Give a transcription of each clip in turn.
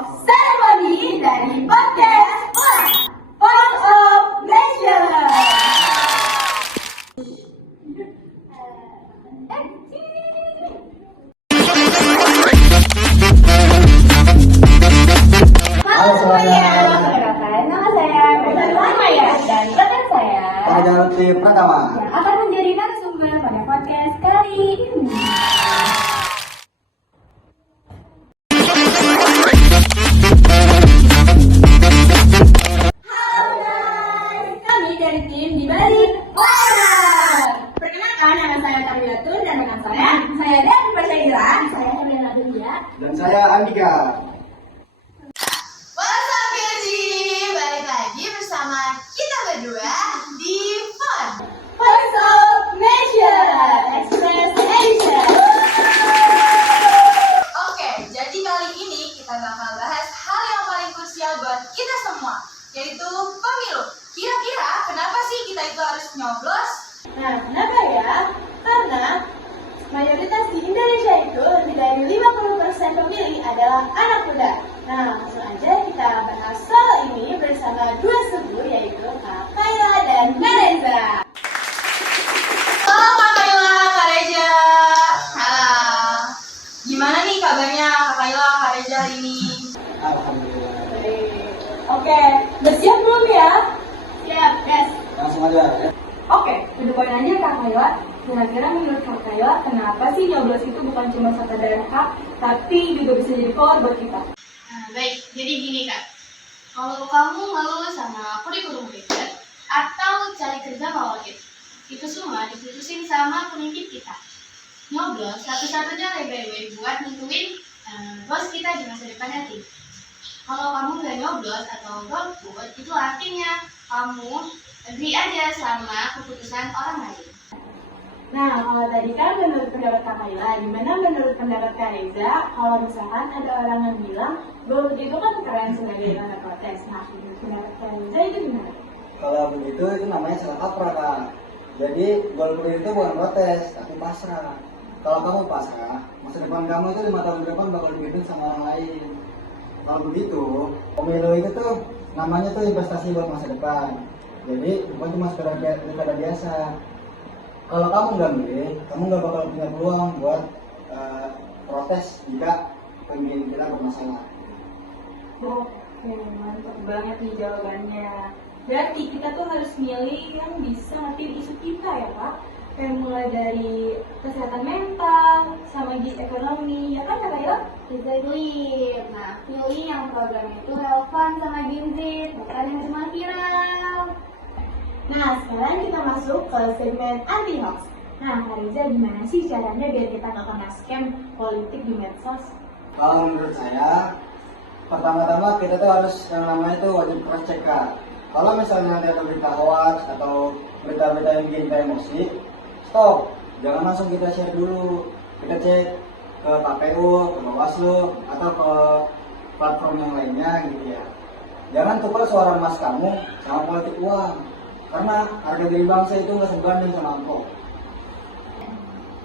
of Ceremony dari podcast Voice of Nature. Halo semuanya, perkenalkan nama saya Maya dan rekan saya Pada Lutfi Pratama yang akan menjadi narasumber pada podcast kali ini. Halo guys, kami dari tim di balik layar. Perkenalkan, nama saya Tariatun dan rekan saya Devi Persyaira, saya Helena Dunia. dan saya Andika. What's up Yoji? Balik lagi bersama kita berdua di Fun. Voice of Nature, Express Asia. Oke, jadi kali ini kita bakal bahas hal yang paling krusial buat kita semua, yaitu pemilu. Kira-kira kenapa sih kita itu harus nyoblos? Nah, kenapa ya? Karena mayoritas di Indonesia itu lebih dari 50% pemilih adalah anak muda. Nah, langsung aja kita bahas soal ini bersama dua suku, yaitu Kak Kayla dan Kak Reza. Halo Kak Kayla, Kak Reza. Halo. Gimana nih kabarnya Kak Kayla, Kak Reza hari ini? Alhamdulillah. Oke, bersiap belum ya? Siap, yes. Langsung aja. Oke, ke depan aja Kak Kayla. Kira-kira menurut Kak Kayla, kenapa sih nyoblos itu bukan cuma sekadar hak, tapi juga bisa jadi power buat kita? Nah, baik, jadi gini Kak, kalau kamu mau sama kurikulum riset atau cari kerja favorit, itu semua diputusin sama pemimpin kita. Nyoblos satu-satunya leeway buat nentuin bos kita di masa depan nanti. Kalau kamu nggak nyoblos atau golput, itu artinya kamu agree aja sama keputusan orang lain. Nah, kalau tadi kan menurut pendapat Kak Kayla, gimana menurut pendapat Kak Reza? Kalau misalkan ada orang yang bilang golput itu kan keren sebagai tanda protes. Nah, menurut pendapat Kak Reza itu gimana? Kalau begitu itu namanya salah kaprah, Kak. Jadi golput itu bukan protes, tapi pasrah. Kalau kamu pasrah, masa depan kamu itu 5 tahun ke depan bakal dipimpin sama orang lain. Kalau begitu, pemilu itu tuh namanya tuh investasi buat masa depan. Jadi bukan cuma sekedar pilkada biasa. Kalau kamu nggak milih, kamu nggak bakal punya peluang buat protes jika pemimpin kita bermasalah. Oke, mantap banget nih jawabannya. Berarti kita tuh harus milih yang bisa ngertiin isu kita ya Pak? Kayak mulai dari kesehatan mental, sama gizi ekonomi, ya kan Kak Kayla? Exactly. Nah, pilih yang programnya itu relevan sama Gen Z, bukan yang cuma viral. Nah, sekarang kita masuk ke segmen anti-hoax. Nah, Kak Reza, gimana sih caranya biar kita nggak kena scam politik di medsos? Kalau menurut saya, pertama-tama kita tuh harus yang namanya tuh wajib cross check, Kak. Kalau misalnya nanti ada berita hoax atau berita-berita yang bikin kita emosi, stop. Jangan langsung kita share dulu. Kita cek ke KPU, ke Bawaslu, atau ke platform yang lainnya gitu ya. Jangan tukar suara emas kamu sama politik uang. Karena harga diri bangsa itu nggak sebanding sama angkot.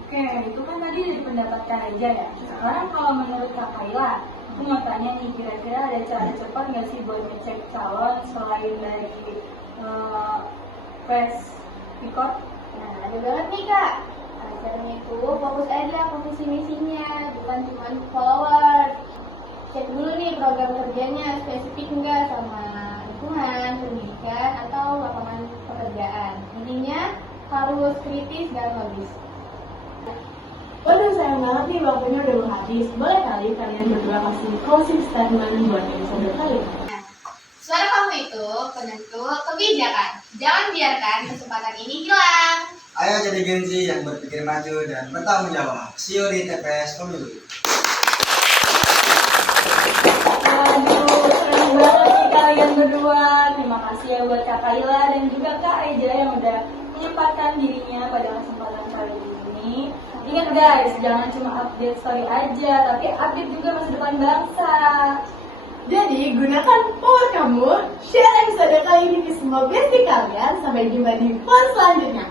Oke, itu kan tadi dari pendapat Kak Reza ya. Sekarang kalau menurut Kak Kayla, aku mau tanya nih, kira-kira ada cara cepat nggak sih buat ngecek calon selain dari press record? Nah, ada banget nih Kak. Caranya itu fokus aja ke visi misinya, bukan cuma followers. Cek dulu nih program kerjanya spesifik nggak sama lingkungan, pendidikan, atau lapangan pekerjaan. Intinya harus kritis dan logis. Waduh, sayang banget nih waktunya udah mau habis. Boleh kali kalian berdua kasih closing statement buat episode kali ini? Suara kamu itu penentu kebijakan. Jangan biarkan kesempatan ini hilang. Ayo jadi Gen Z yang berpikir maju dan bertanggung jawab. See you di TPS Pemilu. Aduh, keren banget nih kalian berdua. Terima kasih ya buat Kak Kayla dan juga Kak Reza yang udah menyempatkan dirinya pada kesempatan kali ini. Ingat guys, jangan cuma update story aja, tapi update juga masa depan bangsa. Jadi, gunakan power kamu, share episode kali ini ke semua bestie kalian. Sampai jumpa di Fun selanjutnya.